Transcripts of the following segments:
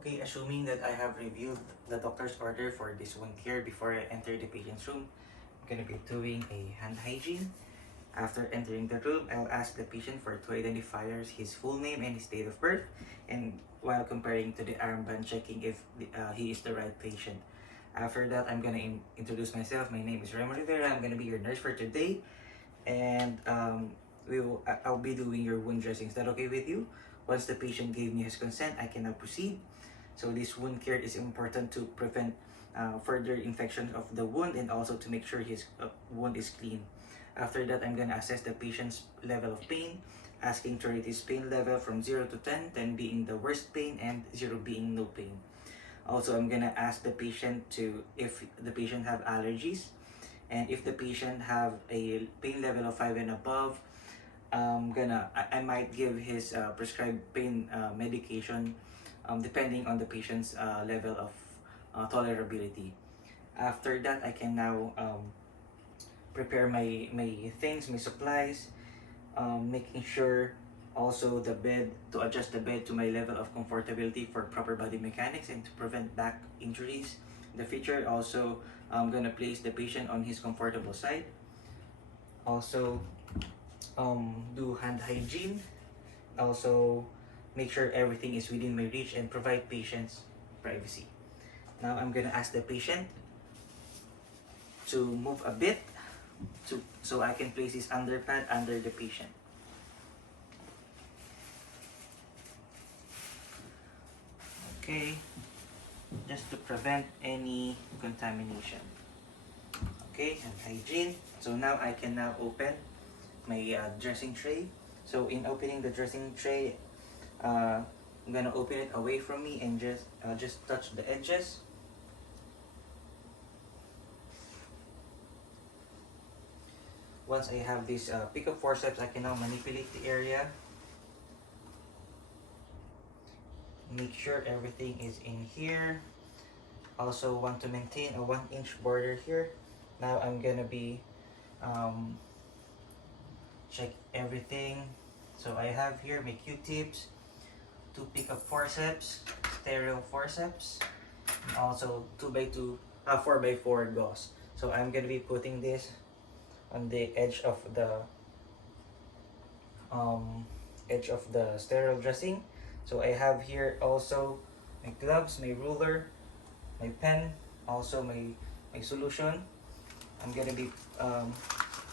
Okay, assuming that I have reviewed the doctor's order for this wound care before I enter the patient's room, I'm going to be doing a hand hygiene. After entering the room, I'll ask the patient for two identifiers, his full name and his date of birth, and while comparing to the armband, checking if he is the right patient. After that, I'm going to introduce myself. My name is Remo Rivera. I'm going to be your nurse for today, and I'll be doing your wound dressing. Is that okay with you? Once the patient gave me his consent, I can now proceed. So this wound care is important to prevent further infection of the wound and also to make sure his wound is clean. After that, I'm gonna assess the patient's level of pain, asking to rate his pain level from 0 to 10, 10 being the worst pain and 0 being no pain. Also, I'm gonna ask the patient if the patient have allergies, and if the patient have a pain level of 5 and above, I might give his prescribed pain medication depending on the patient's level of tolerability. After that, I can now prepare my things, my supplies, making sure also to adjust the bed to my level of comfortability for proper body mechanics and to prevent back injuries in the future. Also, I'm gonna place the patient on his comfortable side. Also, do hand hygiene. Also, make sure everything is within my reach and provide patients privacy. Now, I'm gonna ask the patient to move a bit so I can place his underpad under the patient. Okay, just to prevent any contamination. Okay, and hygiene. So now I can now open my dressing tray. So in opening the dressing tray, I'm gonna open it away from me and just touch the edges. Once I have this pickup forceps, I can now manipulate the area. Make sure everything is in here. Also want to maintain a 1-inch border here. Now I'm gonna be check everything. So I have here my Q-tips, 2 pickup forceps, stereo forceps, and also 4x4 gauze. So I'm gonna be putting this on the edge of the sterile dressing. So I have here also my gloves, my ruler, my pen, also my solution. I'm gonna be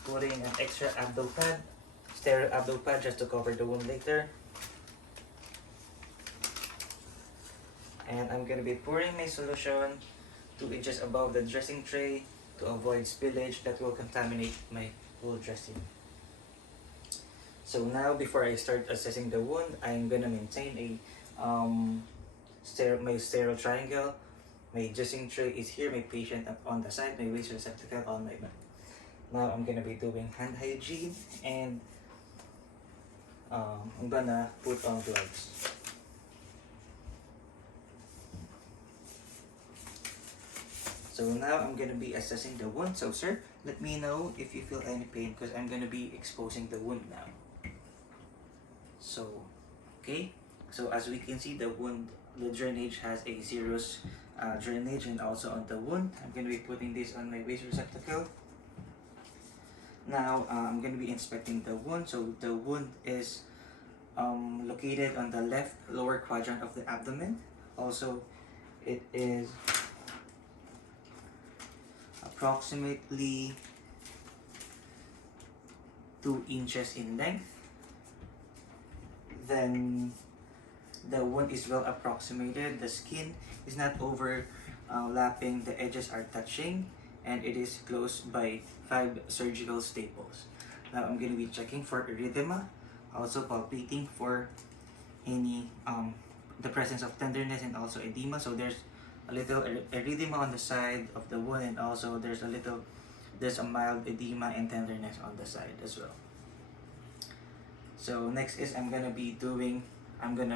putting an extra abdo pad, sterile abdo pad, just to cover the wound later. And I'm gonna be pouring my solution 2 inches above the dressing tray to avoid spillage that will contaminate my wound dressing. So now, before I start assessing the wound, I'm gonna maintain my sterile triangle. My dressing tray is here, my patient up on the side, my waste receptacle on my back. Now I'm gonna be doing hand hygiene, and I'm gonna put on gloves. So now I'm gonna be assessing the wound. So sir, let me know if you feel any pain because I'm gonna be exposing the wound now. So, okay. So as we can see, the drainage has a serous drainage, and also on the wound, I'm gonna be putting this on my waste receptacle. Now I'm gonna be inspecting the wound. So the wound is located on the left lower quadrant of the abdomen. Also, it is approximately 2 inches in length. Then the wound is well approximated. The skin is not overlapping, the edges are touching, and it is closed by 5 surgical staples. Now I'm going to be checking for erythema, also palpating for any the presence of tenderness and also edema. So there's a little erythema on the side of the wound, and also there's a mild edema and tenderness on the side as well. So next is I'm gonna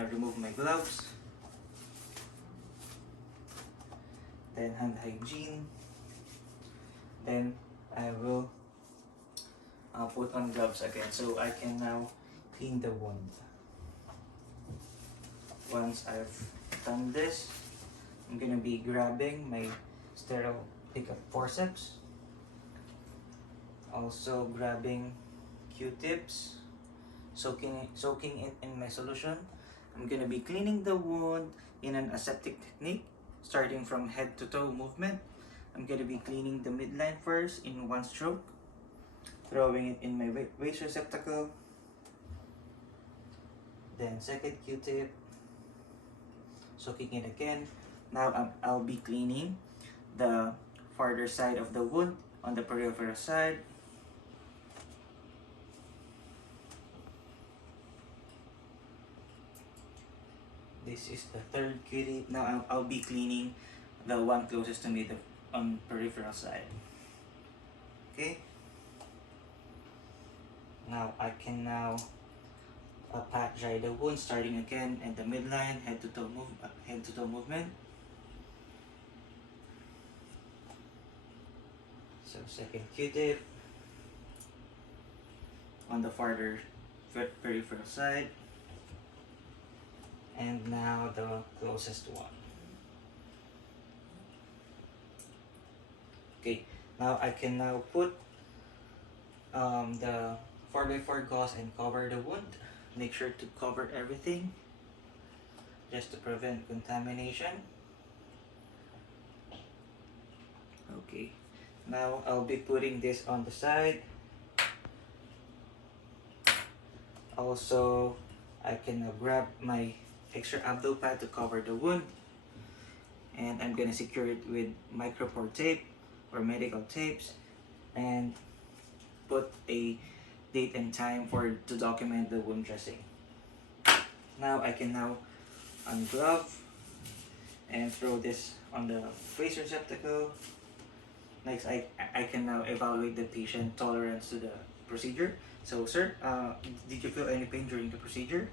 remove my gloves, then hand hygiene, then I will put on gloves again so I can now clean the wound once I've done this, I'm gonna be grabbing my sterile pickup forceps, also grabbing Q-tips, soaking it in my solution. I'm gonna be cleaning the wound in an aseptic technique, starting from head to toe movement. I'm gonna be cleaning the midline first in one stroke, throwing it in my waste receptacle, then second Q-tip, soaking it again. Now I'll be cleaning the farther side of the wound on the peripheral side. This is the third Q-tip. Now I'll be cleaning the one closest to me, on peripheral side. Okay. Now I can pat dry the wound, starting again at the midline, head to toe movement. So second Q-tip on the farther peripheral side, and now the closest one. Okay, now I can put the 4x4 gauze and cover the wound. Make sure to cover everything just to prevent contamination. Okay, now I'll be putting this on the side. Also, I can grab my extra abdo pad to cover the wound, and I'm gonna secure it with micropore tape or medical tapes, and put a date and time to document the wound dressing. Now I can unglove and throw this on the waste receptacle. Next, I can now evaluate the patient tolerance to the procedure. So, sir, did you feel any pain during the procedure?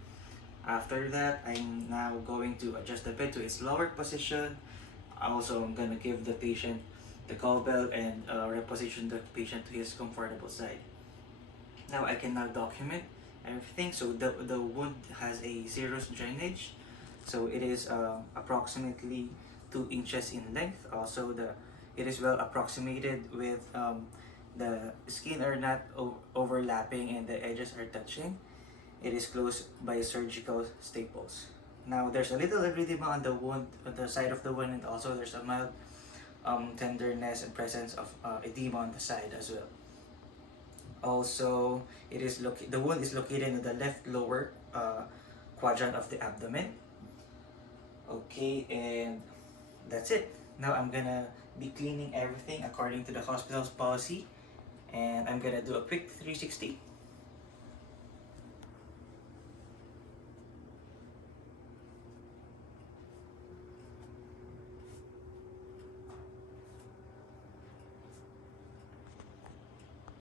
After that, I'm now going to adjust the bed to its lower position. Also, I'm going to give the patient the call bell and reposition the patient to his comfortable side. Now I can document everything. So the wound has a serous drainage. So it is approximately 2 inches in length. Also, it is well approximated with the skin are not overlapping and the edges are touching. It is closed by surgical staples. Now there's a little erythema on the wound, on the side of the wound, and also there's a mild tenderness and presence of edema on the side as well. Also, the wound is located in the left lower quadrant of the abdomen. Okay, and that's it. Now I'm gonna be cleaning everything according to the hospital's policy, and I'm gonna do a quick 360